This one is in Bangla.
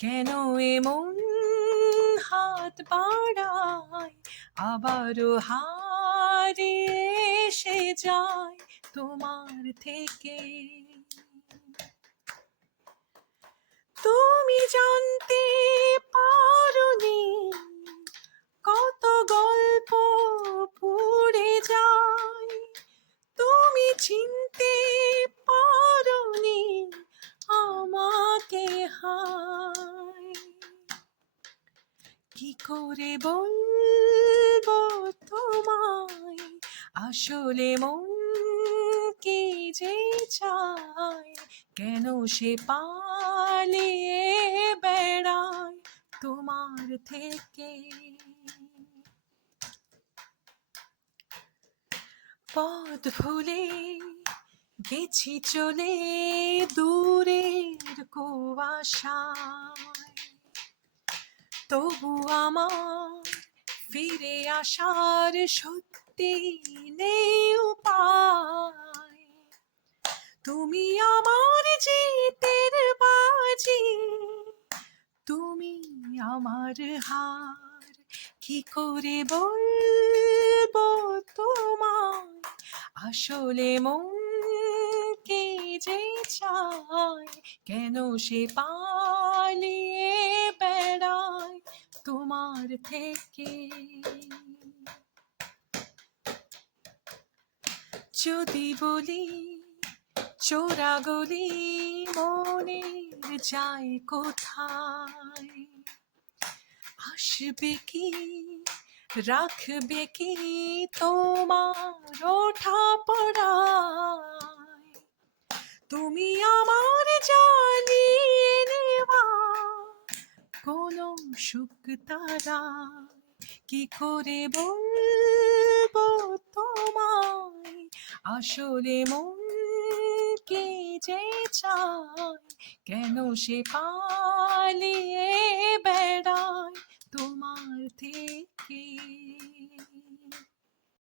কেন এমন হাত বাড়ায়? আবারও হারিয়ে এসে যায় তোমার থেকে। করে বলব তোমায়, আসলে মন কি যে চায়, কেন সে পালিয়ে বেড়ায় তোমার থেকে? পথ ভুলে গেছি চলে দূরের কুয়াশায় আসার সত্যি নেই উপায়। তুমি আমার জিতের বাজি। তুমি আমার হার। কি করে বলব তোমায়? আসলে মন কে যে চায়, কেন সে পালিয়ে বেড়ায় তোমার থেকে? যদি বলি, চোরা গলি মনের যায় কোথায়? আসবে কি, রাখবে কি তোমার ওঠা পড়ায়? তুমি আমার জ্বালিয়ে নেওয়া কোনো সুখ তারা কি করে বলব আসলে মন কে যে চায় কেন সে পালিয়ে